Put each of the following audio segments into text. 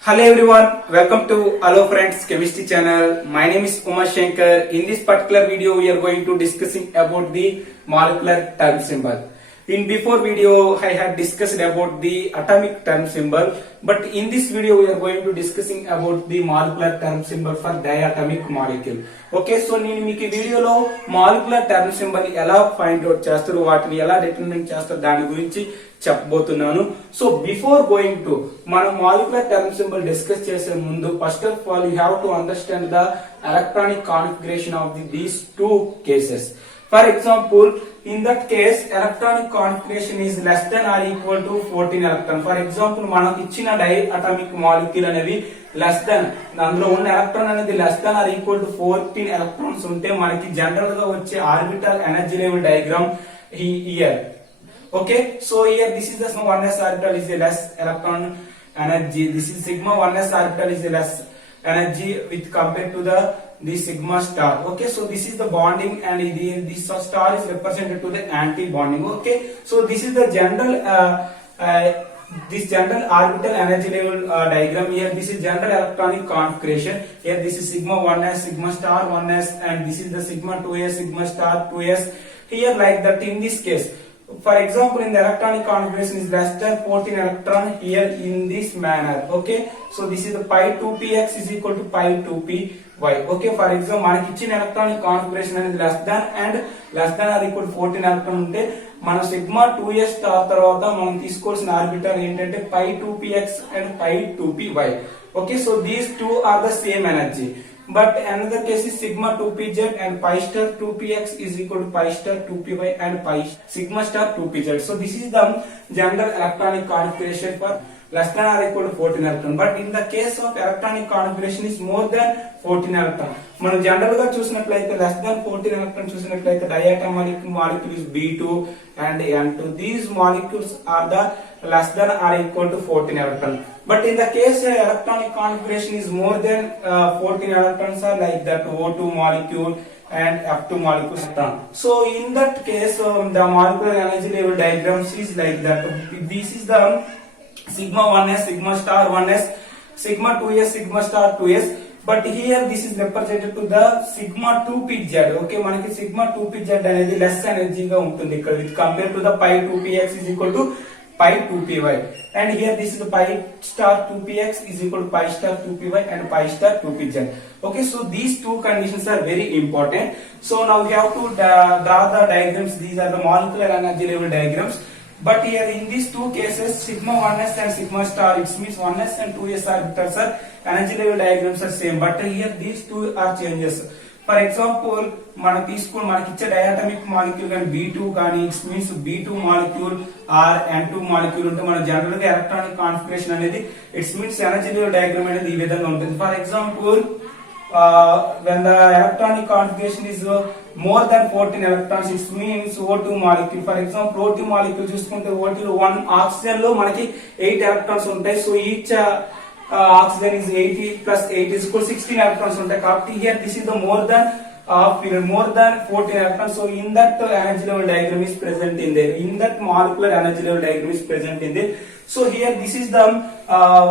Hello everyone, welcome to Hello Friends Chemistry channel. My name is Umar Shankar. In this particular video, we are going to discussing about the molecular term symbol. In before video, I had discussed about the atomic term symbol, but in this video, we are going to discussing about the molecular term symbol for diatomic molecule. Okay, so నేను మీకు ఈ వీడియోలో molecular term symbol ఎలా find out చేస్తారు, వాటిని ఎలా determine చేస్తారు దాని గురించి చెప్పబోతున్నాను. సో బిఫోర్ గోయింగ్ టు మనం మాలిక్యులర్ టర్మ్ సింబల్ డిస్కస్ చేసే ముందు first of all you have to understand the electronic configuration of these two cases. For example, in that case electronic configuration is less than or equal to 14 electron. For example, మనకు ఇచ్చిన diatomic molecule అనేవి less than, అందులో ఉన్న electron అనేది less than or equal to 14 electrons ఉంటే మనకి general గా వచ్చే orbital energy level diagram here. Okay, so here this is the sigma 1s orbital is a less electron energy. This is sigma 1s orbital is a less energy with compared to the sigma star. Okay, so this is the bonding and this star is represented to the anti bonding. Okay, so this is the general this general orbital energy level diagram. Here this is general electronic configuration. Here this is sigma 1s, sigma star 1s, and this is the sigma 2s, sigma star 2s. Here like that in this case, for example, in the electronic configuration is less than 14 electron here in this manner. Okay, so this is the pi 2px is equal to pi 2py. Okay, for example, మనకి ఇచ్చిన electronic configuration అనేది less than or equal 14 electron ఉంటే మన sigma 2s star తర్వాత మనం తీసుకోవాల్సిన orbital ఏంటంటే pi 2px and pi 2py. Okay, so these two are the same energy. But another case is sigma 2pz and pi star 2px is equal to pi star 2py and pi sigma star 2pz. So this is the general electronic configuration for less than or equal to 14 electron. But in the case of electronic configuration is more than 14 electron. మనం general గా చూసినట్లయితే less than 14 electron చూసినట్లయితే diatomic molecule is B2 and N2. These molecules are the less than or equal to 14 electron. But in the case electronic configuration is more than 14 electrons are like that O2 molecule and F2 molecules. So in that case the molecular energy level diagrams is like that. This is the sigma 1s, sigma star 1s, sigma 2s, sigma star 2s. But here this is represented to the sigma 2pz. Okay, మనకి sigma 2pz అనేది less energy గా ఉంటుంది ఇక్కడ with compared to the pi 2px is equal to pi 2py, and here this is the pi star 2px is equal to pi star 2py and pi star 2pz. Okay, so these two conditions are very important. So now we have to draw the diagrams. These are the molecular energy level diagrams. But here in these two cases, sigma 1s and sigma star, it means 1s and 2s orbitals are energy level diagrams are same. But here these two are changes. For example, మనం తీసుకుని మనకి ఇచ్చే diatomic molecule కానీ B2 కానీ it's means B2 molecule are N2 molecule ఉంటే మన general గా electronic configuration అనేది it's means energy level diagram అనేది ఈ విధంగా ఉంటుంది. For example, when the electronic configuration is more than 14 electrons, it means O2 molecule. For example, O2 molecule చూసుకుంటే O2 లో 1 ఆక్సిజన్ లో మనకి 8 electrons ఉంటాయి. So each oxygen is 80 plus 8 is equal 16 electrons ఉంటాయి. కాబట్టి here this is the more than 14 electrons. So in that energy level diagram is present in there. In that molecular energy level diagram is present in there. So here this is the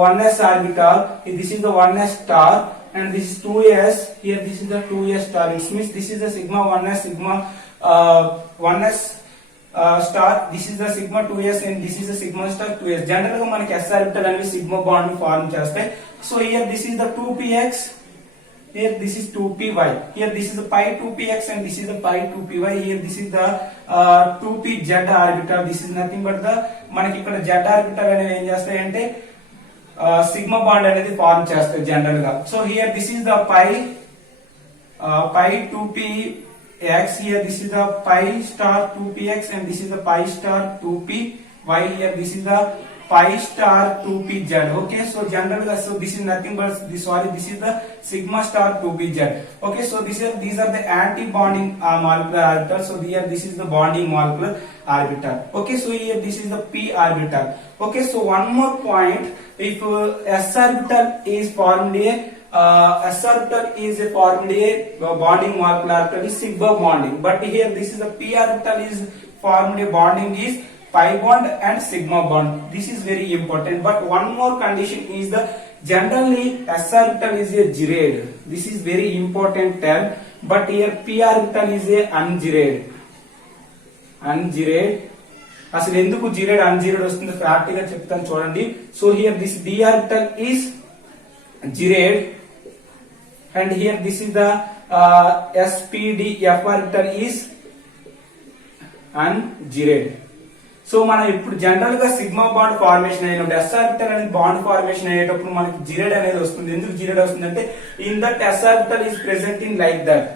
1s orbital, this is the 1s star, and this is 2s. Here this is the 2s star. It means this is the sigma 1s, sigma 1s star. This is the sigma 2s and this is the sigma star 2s. Generally గా మనకి s orbital అనేవి sigma bond form చేస్తాయి. So here this is the 2px, here this is 2py, here this is the pi 2px and this is the pi 2py. Here this is the 2pz orbital. This is nothing but the మనకి ఇక్కడ z orbital అనేవి ఏం చేస్తాయి అంటే sigma bond అనేది form చేస్తాయి general గా. So here this is the pi 2px, here this is the pi star 2px and this is the pi star 2py. Here this is the pi star 2pz. Okay, so general గా so this is nothing but this is the sigma star 2pz. Okay, so these are the anti bonding molecular orbital. So here this is the bonding molecular orbital. Okay, so here this is the p orbital. Okay, so one more point, if s orbital is formed a bonding molecular orbital is sigma bonding, but here this is the p orbital is formed a bonding is pi bond and sigma bond. This is very important. But one more condition is the generally s orbital is a girate. This is very important term. But here p orbital is a ungirate. అసలు ఎందుకు జిరేడ్ అన్జిరేడ్ వస్తుంది fact గా చెప్తాను చూడండి. So here this d orbital is girate and here this is the spd f orbital is ungirate. So మనం ఇప్పుడు general గా sigma bond formation అయినప్పుడు ఎస్ ఆర్బిటల్ అనేది బాండ్ ఫార్మేషన్ అయ్యేటప్పుడు మనకి జిరేడ్ అనేది వస్తుంది. ఎందుకు జిరేడ్ వస్తుంది అంటే in that S orbital is present in like that.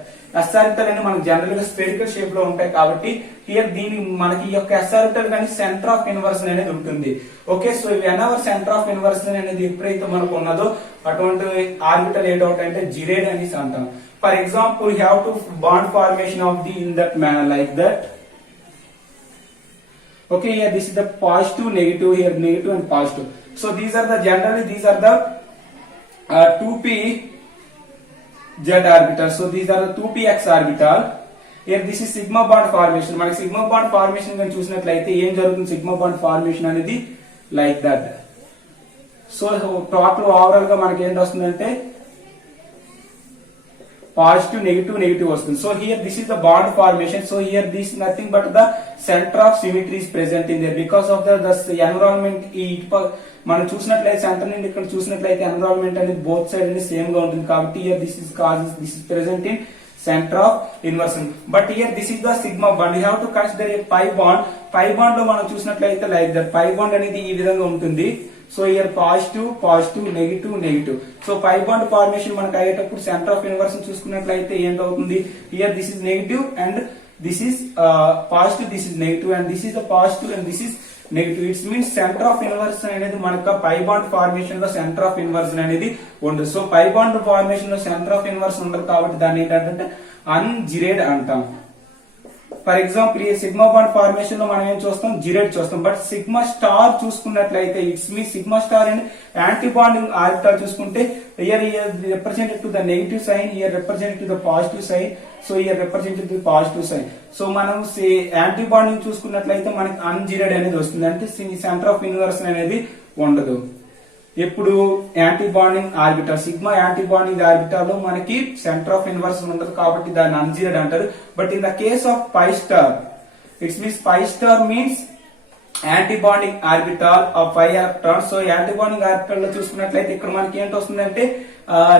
S orbital అనేది మనకి జనరల్ గా స్పెరికల్ షేప్ లో ఉంటాయి కాబట్టి హియర్ దీని మనకి ఈ యొక్క ఎస్ ఆర్బిటల్ కానీ సెంటర్ ఆఫ్ ఇన్వర్షన్ అనేది ఉంటుంది. Okay, so when our centre of inversion అనేది ఎప్పుడైతే మనకు ఉన్నదో అటువంటి ఆర్బిటల్ ఏంటంటే జిరేడ్ అనేసి అంటాం. For example have to bond formation of the in that manner like that. Okay, here this is the positive, negative, here negative and positive. So these are the generally these are the 2p z orbital. So these are the 2px orbital. Here this is sigma bond formation. మనకి sigma bond formation కానీ చూసినట్లయితే ఏం జరుగుతుంది, sigma bond formation అనేది like that. So total overall గా మనకి ఏంటి వస్తుందంటే positive, negative, negative వస్తుంది. So here this is the bond formation. So here this is nothing but the center of symmetry is present in there because of the environment. మనం చూసినట్లయితే centre నుండి ఇక్కడ చూసినట్లయితే ఎన్విరాన్మెంట్ అనేది బోత్ సైడ్ అనేది same గా ఉంటుంది కాబట్టి here this is causes this is present in center of inversion. But here this is the sigma bond. You have to consider a pi bond. Pi bond లో మనం చూసినట్లయితే like that pi bond అనేది ఈ విధంగా ఉంటుంది. So here positive positive negative negative. So pi bond formation మనకు అయ్యేటప్పుడు centre of inversion చూసుకున్నట్లయితే ఏంటవుతుంది, here this is negative and this is positive, this is negative and this is the positive and this is negative. It's means centre of inversion అనేది మనకు pi bond formation లో centre of inversion అనేది ఉండదు. So pi bond formation లో centre of inversion ఉండదు కాబట్టి దాన్ని ఏంటంటే అన్జిరేడ్ అంటాం. ఫర్ ఎగ్జాంపుల్ ఈ సిగ్మా బాండ్ ఫార్మేషన్ లో మనం ఏం చూస్తాం, జిరేడ్ చూస్తాం. బట్ సిగ్మా స్టార్ చూసుకున్నట్లయితే it's me sigma star and anti bonding orbital చూసుకుంటే here represented to the negative sign, here represented to the positive sign, so here represented to positive sign. So మనం anti bonding చూసుకున్నట్లయితే మనకి అన్జిరేడ్ అనేది వస్తుంది, అంటే centre of inversion అనేది ఉండదు. ఎప్పుడు anti bonding orbital sigma anti bonding orbital లో మనకి సెంటర్ ఆఫ్ ఇన్వర్షన్ ఉండదు కాబట్టి దాన్ని అన్జిరేడ్ అంటారు. But in the case of pi star it's means pi star means anti bonding orbital of 5 electrons. So anti bonding orbital లో చూసుకున్నట్లయితే ఇక్కడ మనకి ఏంటి వస్తుంది అంటే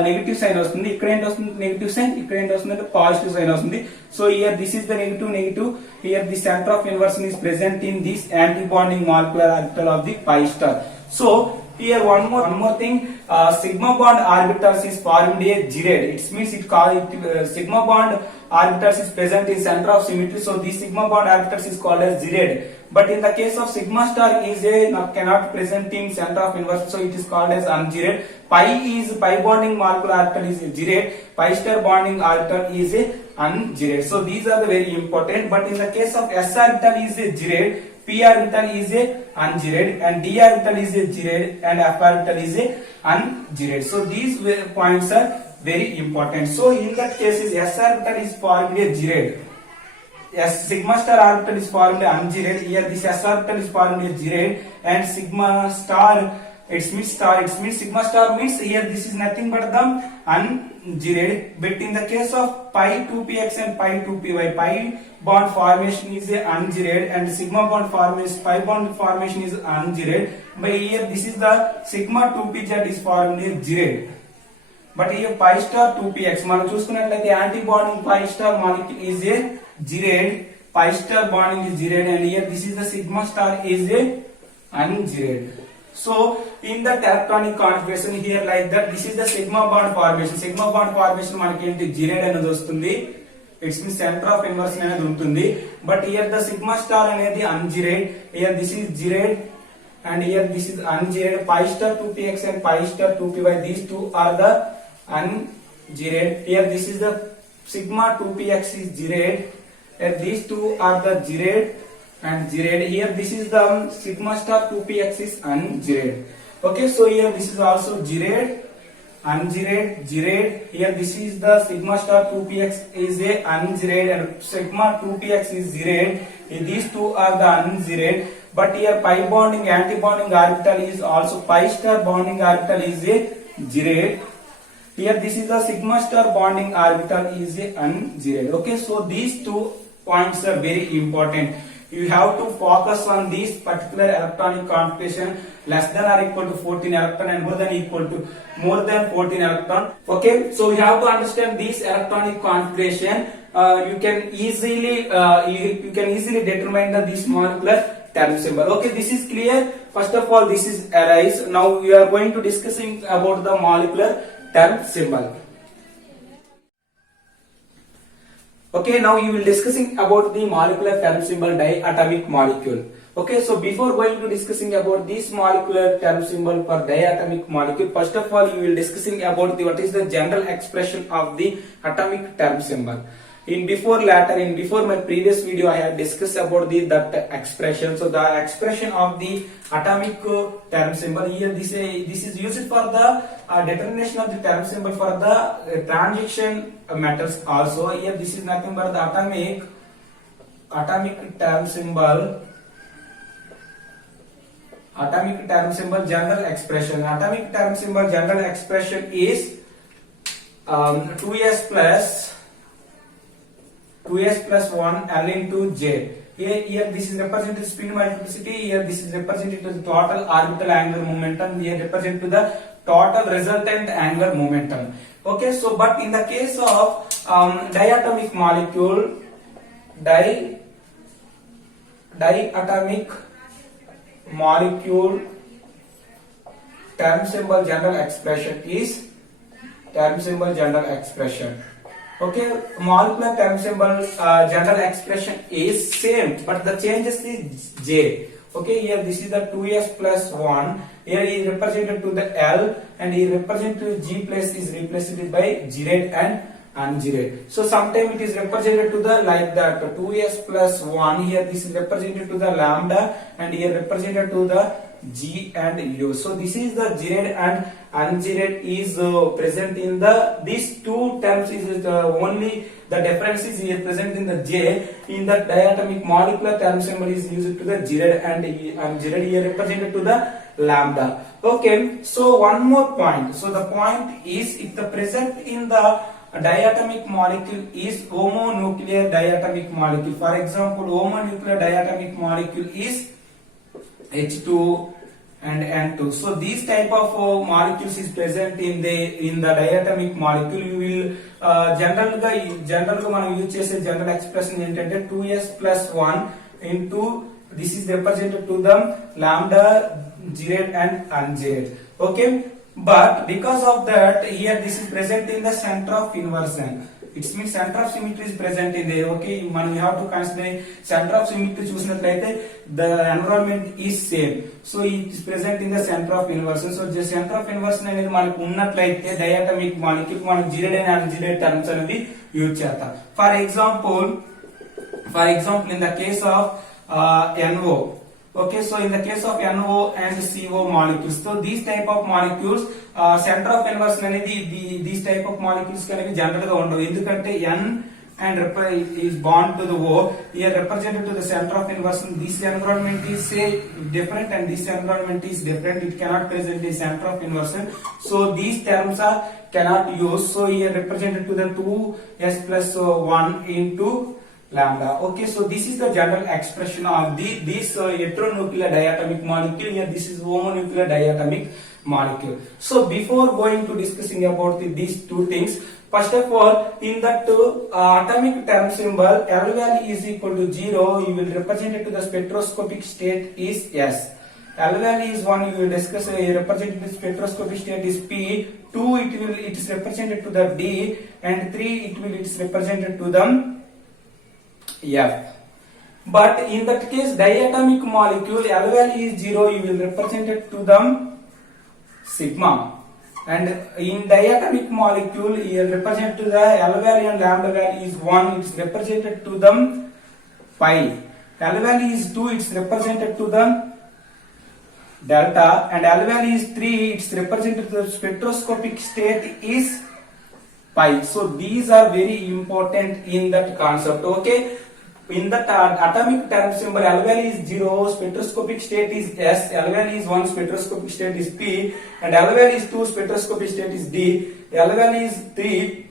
నెగిటివ్ సైన్ వస్తుంది, ఇక్కడ ఏంటి వస్తుంది నెగిటివ్ సైన్, ఇక్కడ ఏంటి వస్తుంది అంటే పాజిటివ్ సైన్ వస్తుంది. So here this is the negative negative, here the centre of inversion is present in this anti bonding molecular orbital of the pi star. So here one more thing, sigma bond orbitals is formed a girate. It means sigma bond orbitals is present in center of symmetry, so this sigma bond orbitals is called as girate. But in the case of sigma star is cannot present in center of inversion, so it is called as ungirate. Pi bonding molecular orbital is a girate, pi star bonding orbital is a ungirate. So these are the very important. But in the case of s orbital is a girate, p orbital is a ungirate and d orbital is a girate and f orbital is a ungirate. So these points are very important. So in that case is s orbital is formed a girate, yes, sigma star orbital is formed a ungirate. Here this s orbital is formed a girate and sigma star it means sigma star means here this is nothing but the ungirate. But in the case of pi 2px and pi 2py, pi bond formation is a ungirate and sigma bond formation, pi bond formation is ungirate. But here this is the sigma 2pz is formed a girate. But here pi star 2px మనం చూసుకున్నట్లయితే anti bonding pi star molecule is a girate, pi star bonding is girate and here this is the sigma star is a ungirate. So in the electronic configuration here like that, this is the sigma bond formation. Sigma bond formation మనకి ఏంటి girate అనేది వస్తుంది, it's means centre of inversion అనేది ఉంటుంది. But here the sigma star అనేది ungerade, here this is gerade and here this is ungerade. Pi star 2px and pi star 2py, these two are the ungirate. Here this is the sigma 2px is girate and these two are the girate and girate. Here this is the sigma star 2px is ungirate. Okay, so here this is also girate, ungirate, girate. Here this is the sigma star 2px is a ungirate and sigma 2px is girate. These two are the ungirate. but here pi bonding anti-bonding orbital is also pi star bonding orbital is a Girate. Here this is a sigma star bonding orbital is a ungirate. Okay, so these 2 points are very important. You have to focus on this particular electronic configuration less than or equal to 14 electron and more than 14 electron. Okay, so you have to understand this electronic configuration. You can easily determine this molecular term symbol. Okay, this is clear. First of all, this is arise. Now we are going to discussing about the molecular term symbol. Okay, now you will discussing about the molecular term symbol diatomic molecule. Okay, so before going to discussing about this molecular term symbol for diatomic molecule, first of all you will discussing about what is the general expression of the atomic term symbol. In before my previous video I have discussed about that expression. So the expression of the atomic term symbol here, this is used for the determination of the term symbol for the transition metals also. Here this is nothing but the atomic term symbol general expression. Atomic term symbol general expression is 2s plus 1 L into J. Here this is represented spin multiplicity. Here this is represented to the total orbital angular momentum. Here represented to the total resultant angular momentum. Okay, so but in the case of diatomic molecule, diatomic molecule term symbol general expression is Okay, molecular term symbol general expression is same, but the changes is J. Okay, here this is the 2s plus 1. Here is represented to the L, and here represented to G plus is replaced by Girate and ungirate. So sometimes it is represented to the like that 2s plus 1. Here this is represented to the lambda, and here represented to the G and U. So this is the girate and ungirate is present in these 2 terms is only the difference is here present in the J. In the diatomic molecular term symbol is used to the girate and ungirate, here represented to the lambda. Okay, so one more point. So the point is if the present in the diatomic molecule is homonuclear diatomic molecule. For example, homonuclear diatomic molecule is H2 and N2. So these type of molecules is present in the diatomic molecule. You will general మనం use చేసే general expression ఏంటంటే 2s plus 1 into this is represented to the lambda, girate and ungirate. Okay, but because of that here this is present in the center of inversion. It means center of symmetry is present in there. Okay, మనం you have to consider center of symmetry చూసినట్లయితే the environment is same, so it is present in the center of inversion. So the center of inversion అనేది మనకు ఉన్నట్లయితే diatomic molecule మనం girate and ungirate terms అనేవి use చేస్తాం. For example in the case of NO. Okay, so in the case of NO and CO molecules, so these type of molecules center of inversion అనేది these type of molecules కనుక general గా ఉండవు, ఎందుకంటే N and is bond to the O, here represented to the center of inversion. This environment is say different and this environment is different, it cannot present the center of inversion, so these terms are cannot use. So here represented to the 2s plus 1 into lambda. Okay, so this is the general expression of this heteronuclear diatomic molecule. Here this is homonuclear diatomic molecule. So before going to discussing about these 2 things, first of all in that atomic term symbol L value is equal to 0, you will represent it to the spectroscopic state is S. L value is 1, you will discuss represented the spectroscopic state is P. 2 it is represented to the D, and 3 it is represented to the F. But in that case diatomic molecule L value is 0, you will represent it to the sigma, and in diatomic molecule here represented to the L value and lambda value is 1, it is represented to the pi. L value is 2, it is represented to the delta, and L value is 3, it is represented to the spectroscopic state is pi. So these are very important in that concept. Okay, In the atomic term symbol, L value is 0, spectroscopic state is S, L value is 1, spectroscopic state is P, and L value is 2, spectroscopic state is D, L value is 3,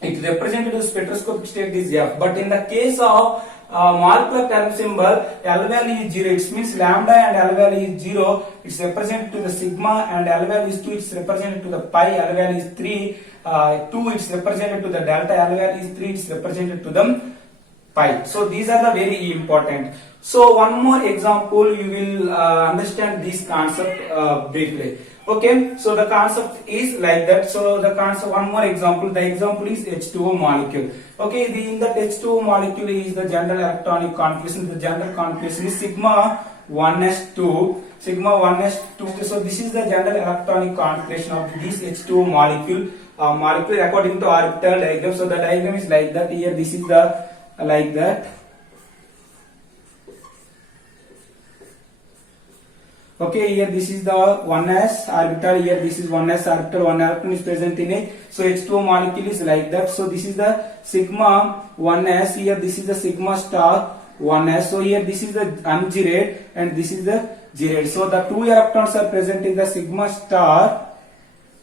it represented the spectroscopic state is F. But in the case of molecular term symbol, L value is 0, it means lambda and L value is 0, it's represented to the sigma, and L value is 2, it's represented to the pi, L value is 3, 2, it's represented to the delta, L value is 3, it's represented to the pi. So these are the very important. So one more example, you will understand this concept briefly. Okay, so the concept is like that. So the concept, one more example, the example is H2O molecule. Okay, in that H2O molecule is the general electronic configuration. The general configuration is sigma 1s2, sigma 1s2. So this is the general electronic configuration of this H2O molecule. Molecule according to orbital diagram. So the diagram is like that. Here this is the like that. Okay, here this is the 1s orbital, here this is 1s orbital, one electron is present in it. So H2O molecule is like that. So this is the sigma 1s, here this is the sigma star 1s. So here this is the ungyred and this is the gyred. So the two electrons are present in the sigma star.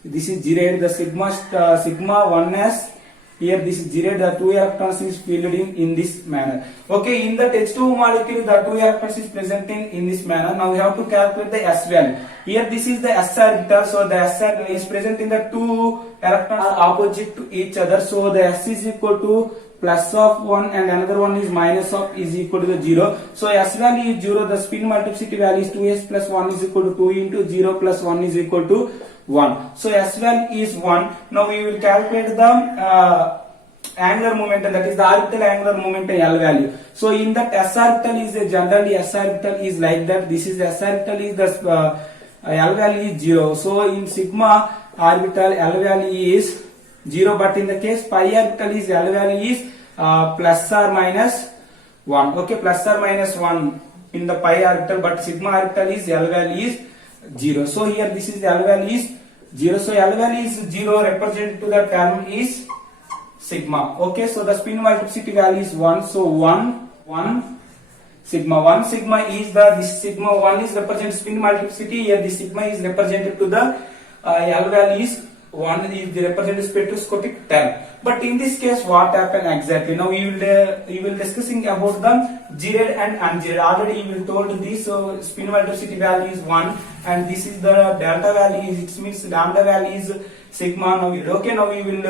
This is gyred, the sigma 1s. Here this is gyred, the two electrons is filled in this manner. Okay, in that H2O molecule, the two electrons is present in this manner. Now we have to calculate the S value. Here this is the S orbital, so the S orbital is present in the two electrons are opposite to each other. So the S is equal to plus of 1 and another one is minus of is equal to the 0. So S value is 0, the spin multiplicity value is 2s plus 1 is equal to 2 into 0 plus 1 is equal to 1. So S value is 1. Now we will calculate the angular momentum, that is the orbital angular momentum L value. So in that S orbital is generally S orbital is like that. This is the S orbital is the L value is 0. So in sigma orbital L value is 0, but in the case pi orbital is L value is plus or minus 1. Okay, plus or minus 1 in the pi orbital, but sigma orbital is L value is 0. So here this is L value is 0. So L value is 0, represented to the term is sigma. Okay, so the spin multiplicity value is 1. So 1 sigma is the, this sigma 1 is represented spin multiplicity. Here this sigma is represented to the L value is 1 is the represented spectroscopic term. But in this case, what happened exactly? Now we will discussing about the gyred and ungyred. Already you will told this. So spin multiplicity value is 1, and this is the delta value is, it means lambda value is sigma. Now we will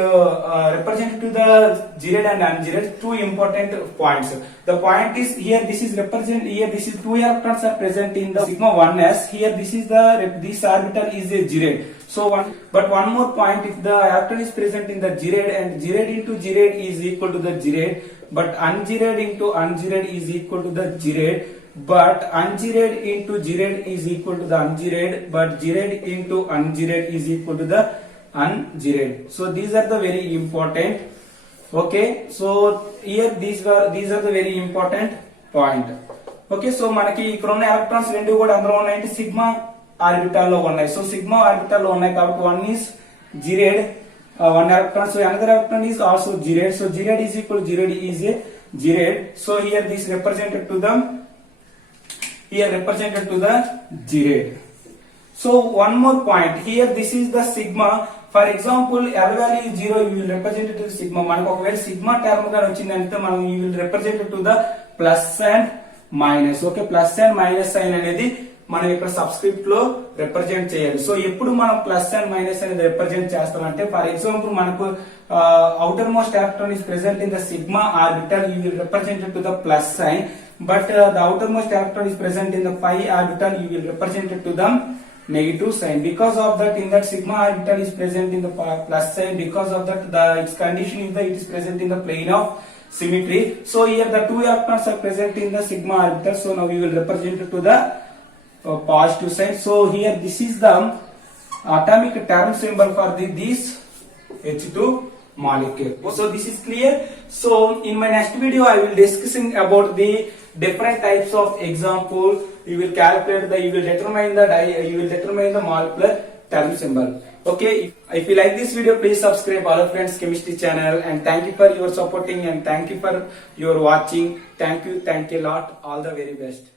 represent to the gyred and ungyred two important points. The point is here this is represent, here this is two electrons are present in the sigma 1s. Here this is the, this orbital is a gyred. So one more point, if the electron is present in the gyred and gyred into gyred is equal to the gyred, but ungyred into ungyred is equal to the gyred, but ungyred into gyred is equal to the ungyred, but gyred into ungyred is equal to the ungyred. So these are the very important. Okay, so here these are the very important point. Okay, so మనకి ఇక్కడ ఉన్న electrons రెండు కూడా అందులో ఉన్నాయంటే sigma orbital లో ఉన్నాయి. So sigma orbital లో ఉన్నాయి కాబట్టి one is gyred, one electron, so another electron is also gyred. So gyred is equal to gyred is a gyred. So here this represented to the, here represented to the gyred. So one more point, here this is the sigma. For example, L value is 0, you will represent it to the sigma. మనకు ఒకవేళ sigma term గా వచ్చిందంటే మనం you will represent it to the plus and minus. Okay, plus and minus sign అనేది మనం ఇక్కడ subscript లో represent చేయాలి. సో ఎప్పుడు మనం ప్లస్ అండ్ మైనస్ అనేది రిప్రజెంట్ చేస్తామంటే, ఫర్ ఎగ్జాంపుల్ మనకు outer most electron is present in the sigma orbital, you will represent it to the plus sign, but the outermost electron is present in the pi orbital, you will represent it to the negative sign. Because of that, in that sigma orbital is present in the plus sign, because of that its condition is that it is present in the plane of symmetry. So here the two electrons are present in the sigma orbital, so now we will represent it to the positive sign. So here this is the atomic term symbol for this H2 molecule. So this is clear. So in my next video I will discussing about the different types of example. You will calculate the, you will determine the molecular term symbol. Okay, if you like this video, please subscribe Hello Friends Chemistry channel, and thank you for your supporting and thank you for your watching. Thank you a lot. All the very best.